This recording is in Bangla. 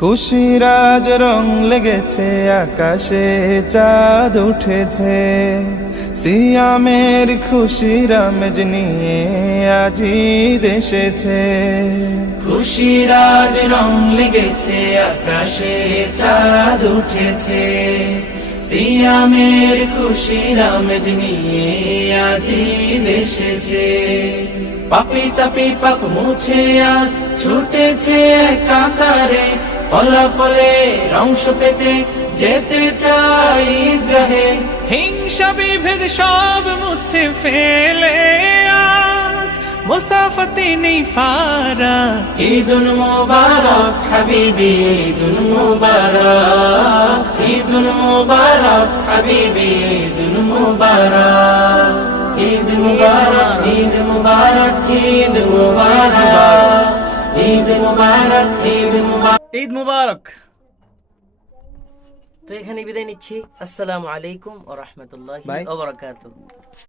খুশির আজ রং লেগেছে, আকাশে চাঁদ উঠেছে, সিয়ামের খুশির আমেজ নিয়ে আজি দেশেছে। খুশির আজ রং লেগেছে, আকাশে চাঁদ উঠেছে, সিয়ামের খুশির আমেজ নিয়ে আজি দেশেছে। পাপি তাপি পাপ মুছে আজ ছুটেছে কাতারে, ফলাফলে অংশ পেতে যেতে চাই ঈদগাহে। হিংসা বিভেদ সব মুছে ফেলে আজ মুসাফাতে নেই ফারাক। ঈদুল মুবারক হাবিবি, ঈদুল মুবারক, ঈদুল মুবারক হাবিবি, ঈদুল মুবারক, ঈদ মুবারক, ঈদ মুবারক, ঈদ মুবারক, ঈদ মুবারক, ঈদ মুবারক, ঈদ মুবারক। তো এখানে বিদায় নিচ্ছি। আসসালামু আলাইকুম ওয়া রাহমাতুল্লাহি ওয়া বারাকাতুহু।